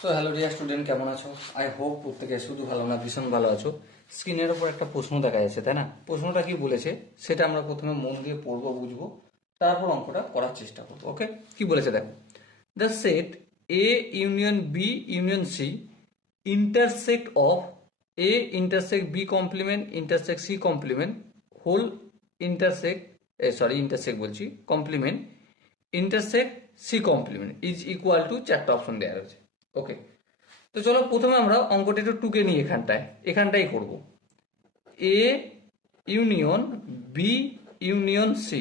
তো hello dear student, কেমন আছো? আই হোপ প্রত্যেকে শুধু ভালো না, ভীষণ ভালো আছো। স্ক্রিনের ওপর একটা প্রশ্ন দেখা যাচ্ছে, তাই না? প্রশ্নটা কি বলেছে সেটা আমরা প্রথমে মন দিয়ে পড়বো, বুঝবো, তারপর অঙ্কটা করার চেষ্টা করবো। ওকে, কি বলেছে দেখো। The set A union B union C intersect of A intersect B complement intersect C complement whole intersect intersect বলছি complement intersect C complement is equal to চারটা অপশন দেওয়া রয়েছে। ওকে, তো চলো প্রথমে আমরা অঙ্কটা একটু টুকে নিই। এখানটাই করব। A union B union C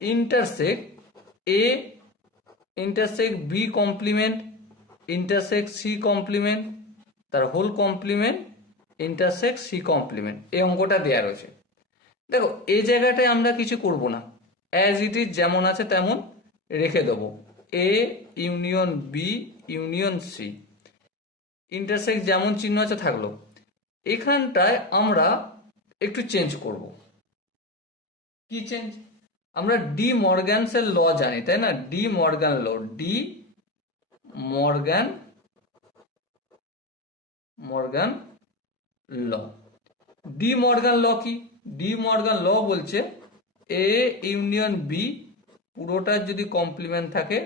intersect A intersect B complement intersect C complement তার whole complement intersect C complement, এই অঙ্কটা দেওয়া রয়েছে। দেখো, এই জায়গাটায় আমরা কিছু করব না, অ্যাজ ইট ইজ যেমন আছে তেমন রেখে দেবো। A union B union C intersect যেমন চিহ্ন আছে থাকলো। এখানটায় আমরা একটু চেঞ্জ করব। কি চেঞ্জ? আমরা ডি মর্গ্যানসের ল জানি, তাই না? ডি মর্গ্যান ল, ডি মর্গ্যান মর্গ্যান ল। ডি মর্গ্যান ল কি? ডি মর্গ্যান ল বলছে এ ইউনিয়ন বি পুরোটার যদি কমপ্লিমেন্ট থাকে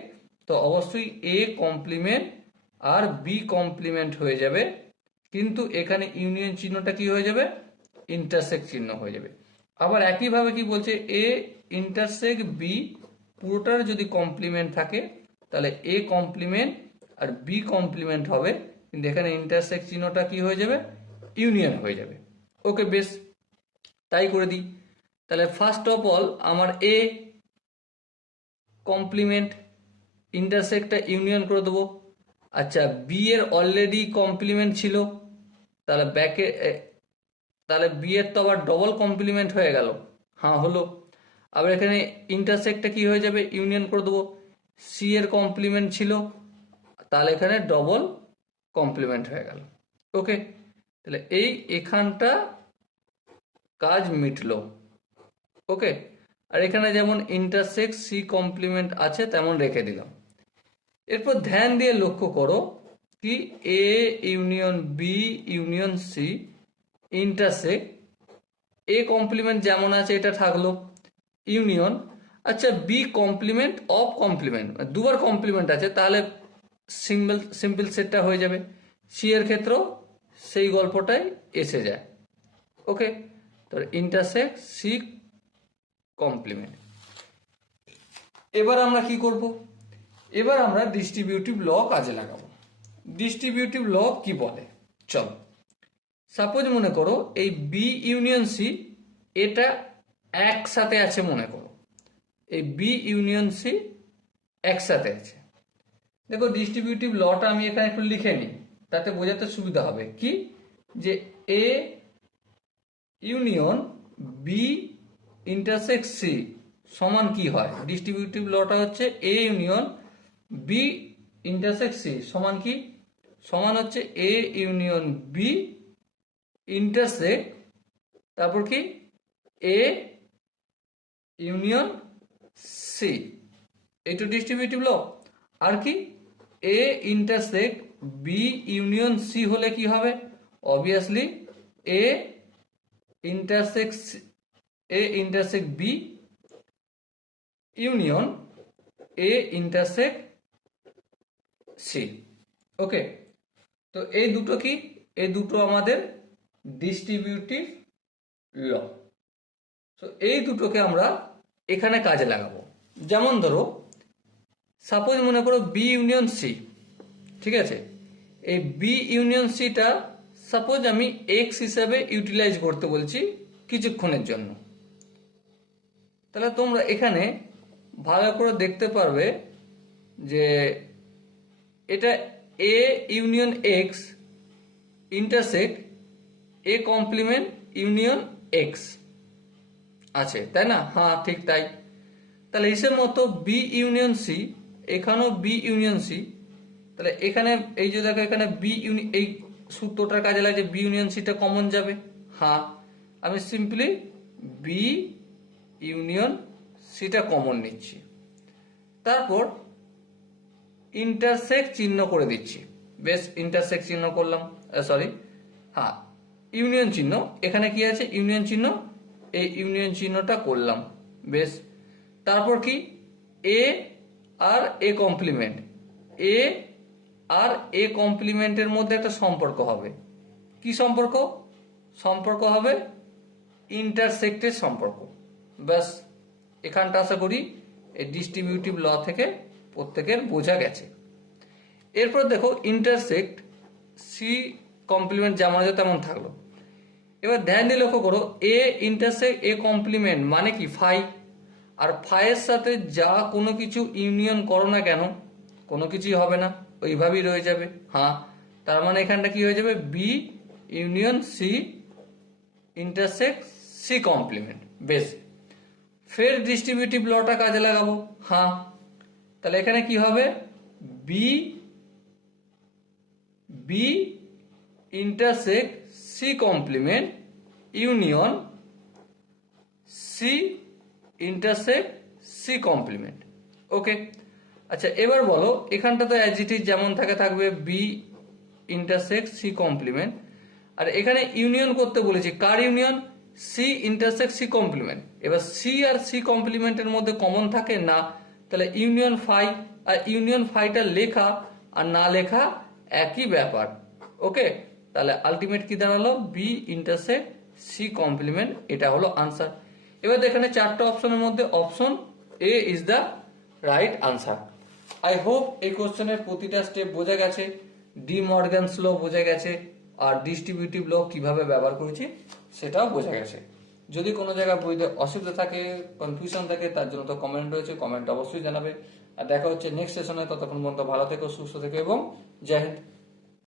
তো অবশ্যই এ কমপ্লিমেন্ট আর বি কমপ্লিমেন্ট হয়ে যাবে, কিন্তু এখানে ইউনিয়ন চিহ্নটা কি হয়ে যাবে? ইন্টারসেক্ট চিহ্ন হয়ে যাবে। আবার একইভাবে কি বলছে, এ ইন্টারসেক্ট বি পুরোটার যদি কমপ্লিমেন্ট থাকে তাহলে এ কমপ্লিমেন্ট আর বি কমপ্লিমেন্ট হবে, কিন্তু এখানে ইন্টারসেক্ট চিহ্নটা কি হয়ে যাবে? ইউনিয়ন হয়ে যাবে। ওকে, বেশ, তাই করে দিই। তাহলে ফার্স্ট অফ অল আমার এ কমপ্লিমেন্ট ইন্টারসেক্টটা ইউনিয়ন করে দেবো। আচ্ছা, বি এর অলরেডি কমপ্লিমেন্ট ছিল, তাহলে তাহলে বি এর তো আবার ডবল কমপ্লিমেন্ট হয়ে গেল। হ্যাঁ, হলো। আবার এখানে ইন্টারসেক্টটা কি হয়ে যাবে? ইউনিয়ন করে দেবো। সি এর কমপ্লিমেন্ট ছিল, তাহলে এখানে ডবল কমপ্লিমেন্ট হয়ে গেল। ওকে, তাহলে এখানটা কাজ মিটলো। ওকে, আর এখানে যেমন ইন্টারসেক্ট সি কমপ্লিমেন্ট আছে তেমন রেখে দিলাম। এরপর ধ্যান দিয়ে লক্ষ্য করো কি A union B union C intersect A complement যেমন আছে এটা থাকলো, ইউনিয়ন। আচ্ছা, বি কমপ্লিমেন্ট অফ কমপ্লিমেন্ট, দুবার কমপ্লিমেন্ট আছে, তাহলে সিম্পল সেটটা হয়ে যাবে। সি এর ক্ষেত্রেও সেই গল্পটাই এসে যায়। ওকে, তো ইন্টারসেক্ট সি কমপ্লিমেন্ট। এবার আমরা কি করব? এবার আমরা ডিস্ট্রিবিউটিভ ল কাজে লাগাবো। ডিস্ট্রিবিউটিভ ল কি বলে চলো। সাপোজ মনে করো এই বি ইউনিয়ন সি এটা একসাথে আছে, মনে করো এই বি ইউনিয়ন সি একসাথে আছে। দেখো, ডিস্ট্রিবিউটিভ লটা আমি এখানে একটু লিখে নিই, তাতে বোঝাতে সুবিধা হবে। কি যে A union B intersect C সমান কি হয়? ডিস্ট্রিবিউটিভ লটা হচ্ছে A union B intersect C সমান কি? সমান হচ্ছে এ ইউনিয়ন বি ইন্টারসেক্ট তারপর কি এ ইউনিয়ন সি। এইটা ডিস্ট্রিবিউটিভ ল। আর কি A intersect B union C হলে কি হবে? Obviously A intersect B union A intersect C. Okay, তো এই দুটো কি? এই দুটো আমাদের ডিস্ট্রিবিউটিভ ল। তো এই দুটোকে আমরা এখানে কাজে লাগাবো। যেমন ধরো, সাপোজ মনে করো বি ইউনিয়ন সি, ঠিক আছে? এই বি ইউনিয়ন সিটা সাপোজ আমি এক্স হিসাবে ইউটিলাইজ করতে বলছি কিছুক্ষণের জন্য। তাহলে তোমরা এখানে ভালো করে দেখতে পারবে যে এটা A union X intersect A complement union X আছে, তাই না? হ্যাঁ, ঠিক তাই। তাহলে হিসেব মতো বি ইউনিয়ন সি, এখানেও বি ইউনিয়ন সি। তাহলে এখানে এই যে দেখো, এখানে এই সূত্রটার কাজে লাগে বি ইউনিয়ন সিটা কমন যাবে। হ্যাঁ, আমি সিম্পলি বি ইউনিয়ন সিটা কমন নিচ্ছি। তারপর ইন্টারসেক্ট চিহ্ন করে দিচ্ছি। বেশ, ইন্টারসেক্ট চিহ্ন করলাম, সরি, হ্যাঁ, ইউনিয়ন চিহ্ন। এখানে কি আছে? ইউনিয়ন চিহ্ন। এই ইউনিয়ন চিহ্নটা করলাম। বেশ, তারপর কি? এ আর এ কমপ্লিমেন্ট, এ আর এ কমপ্লিমেন্টের মধ্যে একটা সম্পর্ক হবে। কি সম্পর্ক? সম্পর্ক হবে ইন্টারসেক্টের সম্পর্ক। ব্যাস, এখানটা আশা করি এই ডিস্ট্রিবিউটিভ ল থেকে প্রত্যেকের বোঝা গেছে। এরপর দেখো ইন্টারসেক্ট সি কমপ্লিমেন্ট যেমন আছে তেমন থাকলো। এবার ধ্যান দিয়ে লক্ষ্য করো, এ ইন্টারসেক্ট এ কমপ্লিমেন্ট মানে কি? ফাই। আর ফাইয়ের সাথে যা কোনো কিছু ইউনিয়ন করো না কেন, কোনো কিছুই হবে না, ওইভাবেই রয়ে যাবে। হ্যাঁ, তার মানে এখানটা কি হয়ে যাবে? B union C intersect C complement. বেশ, ফের ডিস্ট্রিবিউটিভ লটা কাজে লাগাবো। হ্যাঁ, তাহলে এখানে কি হবে? B B intersect C complement union C intersect C complement. Okay, আচ্ছা এবার বলো, এখানটা তো অ্যাজ ইট ইজ যেমন থাকে থাকবে, বি ইন্টারসেক্ট সি কমপ্লিমেন্ট। আর এখানে ইউনিয়ন করতে বলেছি, কার union? C intersect C complement. এবার সি আর সি কমপ্লিমেন্টের মধ্যে কমন থাকে না, তাহলে ইউনিয়ন ফাই। আর ইউনিয়ন ফাইটা লেখা আর না লেখা একই ব্যাপার। ওকে, তাহলে আলটিমেট কি দাঁড়ালো? বি ইন্টারসেক্ট সি কমপ্লিমেন্ট, এটা হলো আনসার। এবার এখানে চারটা অপশনের মধ্যে option A is the right answer. I hope এই কোশ্চেনের প্রতিটা স্টেপ বোঝা গেছে, ডি মর্গানস ল বোঝা গেছে, আর ডিস্ট্রিবিউটিভ ল কিভাবে ব্যবহার করেছি সেটাও বোঝা গেছে। যদি কোনো জায়গায় বইতে অসুবিধা থাকে, কনফিউশন থাকে, তার জন্য তো কমেন্ট রয়েছে, কমেন্ট অবশ্যই জানাবে। আর দেখা হচ্ছে নেক্সট সেশনে। ততক্ষণ পর্যন্ত ভালো থেকো, সুস্থ থেকো এবং জয় হিন্দ।